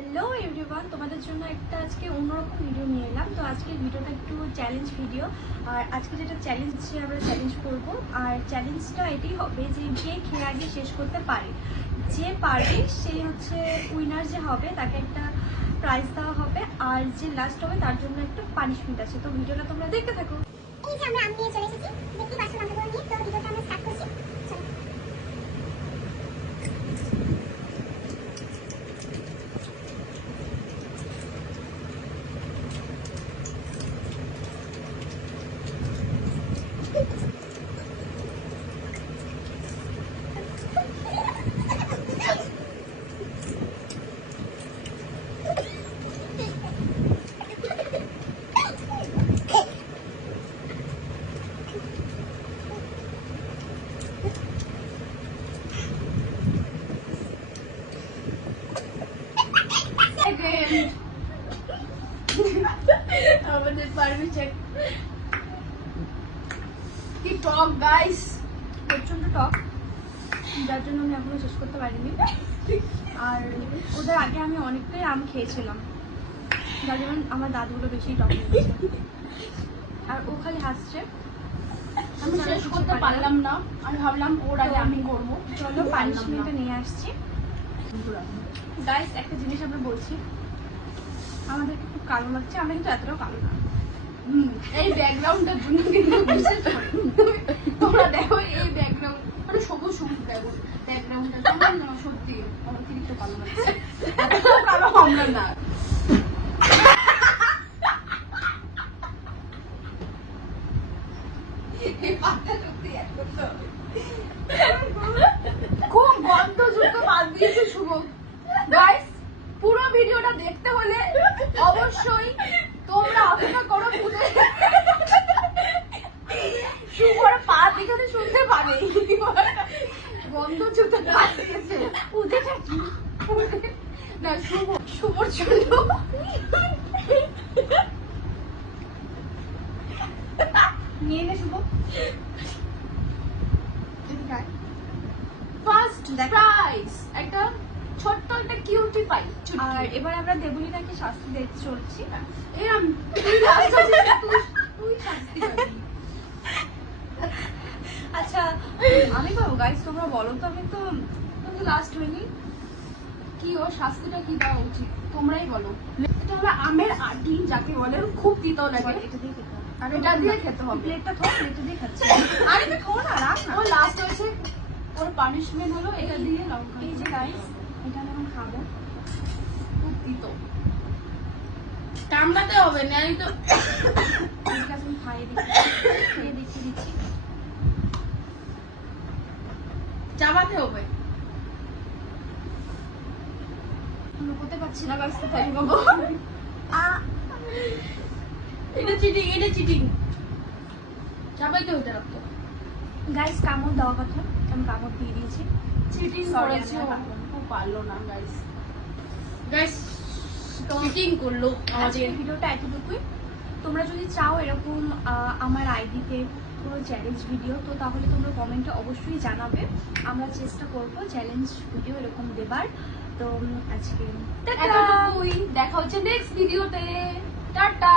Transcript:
Hello everyone, তোমাদের জন্য একটা আজকে অন্যরকম ভিডিও নিয়ে এলাম। তো আজকের ভিডিওটা একটু চ্যালেঞ্জ ভিডিও। আর আজকে যেটা চ্যালেঞ্জ আমরা চ্যালেঞ্জ করব, আর চ্যালেঞ্জটা এটাই হবে যে যে খেয়ে আগে শেষ করতে পারে, যে পারবে সেই হচ্ছে উইনার যে হবে তাকে একটা প্রাইজ দেওয়া হবে, আর যে লাস্ট হবে তার জন্য একটা পানিশমেন্ট আছে। তো ভিডিওটা তোমরা দেখতে থাকো। এই যে আমরা আম নিয়ে চলে এসেছি, দেখতে পাচ্ছ আমগুলো নিয়ে। তো ভিডিওটা আমরা স্টার্ট করছি। চলো। আমাদের পারমিশন কি টক গাইস, প্রচন্ড টক, যার জন্য আমি এখনো শেষ করতে পারিনি। আর ওদের আগে আমি অনেকটাই আম খেয়েছিলাম, যার জন্য আমার দাঁতগুলো বেশি টক লেগেছে। আর ও খালি হাসছে, আমি শেষ করতে পারলাম না। আমি ভাবলাম ওর আগে আমি করবো। চলো পানিশমেন্টটা নিয়ে আসছি। গাইস একটা জিনিস আমরা বলছি, আমাদেরকে খুব কালো লাগছে, আমরা কিন্তু এতটাও কালো না। এই ব্যাকগ্রাউন্ডটার জন্য কিন্তু বিশেষ করে তোমরা দেখো, এই ব্যাকগ্রাউন্ড মানে সবুজ সবুজ ব্যাকগ্রাউন্ডটা তোমার না সত্যি অতিরিক্ত কালো লাগছে। এতটাও কালো আমরা না। খুব গন্ধযুক্ত বাদ দিয়েছে শুভ। গাইস পুরো ভিডিওটা দেখতে হলে অবশ্যই তোমরা অপেক্ষা করো। শুভর পা দিকে শুনতে পাবে গন্ধযুক্ত বাদ দিয়েছে না শুভর জন্য। নিয়ে নে শুভ। ফার্স্ট প্রাইজ একটা ছোট্ট একটা কিউটি পাই। আর এবার আমরা দেবলীনাকে শাস্তি দিতে চলছি। এরম তুই last আছিস, তুই শাস্তি পাবি। আচ্ছা আমি পাবো গাইস, তোমরা বলো তো। আমি তো লাস্ট হইনি। কি ও শাস্তিটা কি দেওয়া উচিত তোমরাই বলো। এটা হলো আমের আটি, যাকে বলে খুব তিতো লাগে। এটা দিয়ে খেতে হবে। আর এটা দিয়ে খেতে হবে। প্লেটটা থো, প্লেটটা দিয়ে খাচ্ছি। আরে তুই খো না, রাখ না। ও লাস্ট হয়েছে, ওর পানিশমেন্ট হলো এটা দিয়ে লঙ্কা। এই যে গাইস, এটা আমি এখন খাবো। খুব তিতো, কামড়াতে হবে না তো। ঠিক আছে আমি খাইয়ে দিচ্ছি, খেয়ে দেখিয়ে দিচ্ছি। চাবাতে হবে। লুকোতে পারছি না গাইস, কোথায় লুকাবো। এটা চিটিং, এটা চিটিং। চাবাইতে হতে রাখতো। গাইস কামড় দেওয়া কথা, আমি কামড় দিয়ে দিয়েছি। চিটিং Sorry, করেছে, আমি আর পারবো না। ও পারলো না গাইস। গাইস চিটিং করলো আমাদের। আজকের ভিডিওটা এতটুকুই। তোমরা যদি চাও এরকম আমার আইডিতে পুরো চ্যালেঞ্জ ভিডিও, তো তাহলে তোমরা কমেন্টে অবশ্যই জানাবে। আমরা চেষ্টা করব চ্যালেঞ্জ ভিডিও এরকম দেবার। তো আজকে এতটুকুই, দেখা হচ্ছে নেক্সট ভিডিওতে। টাটা।